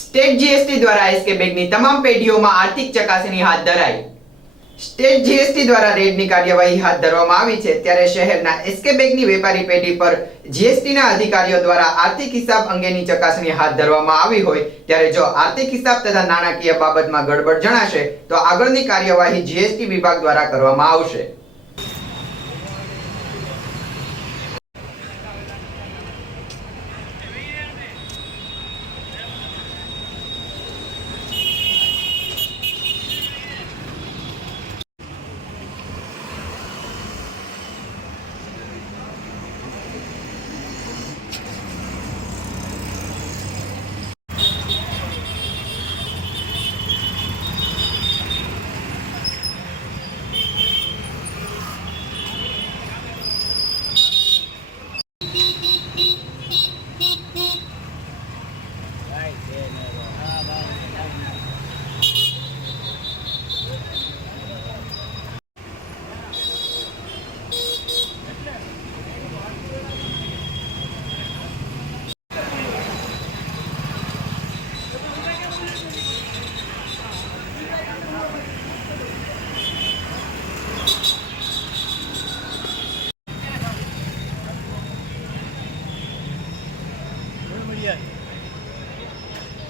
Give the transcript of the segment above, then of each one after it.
State GST દ્વારા SK બેંકની તમામ પેઢીઓમાં આર્થિક ચકાસણી હાથ ધરાઈ. સ્ટેટ જીએસટી દ્વારા રેડની કાર્યવાહી હાથ ધરવામાં આવી છે. ત્યારે શહેરના એસકે બેંકની વેપારી પેઢી પર જીએસટીના અધિકારીઓ દ્વારા આર્થિક હિસાબ અંગેની ચકાસણી હાથ ધરવામાં આવી હોય, ત્યારે જો આર્થિક હિસાબ તથા નાણાકીય બાબતમાં ગડબડ જણાશે, તો આગળની કાર્યવાહી જીએસટી વિભાગ દ્વારા કરવામાં આવશે.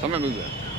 તમે બીજું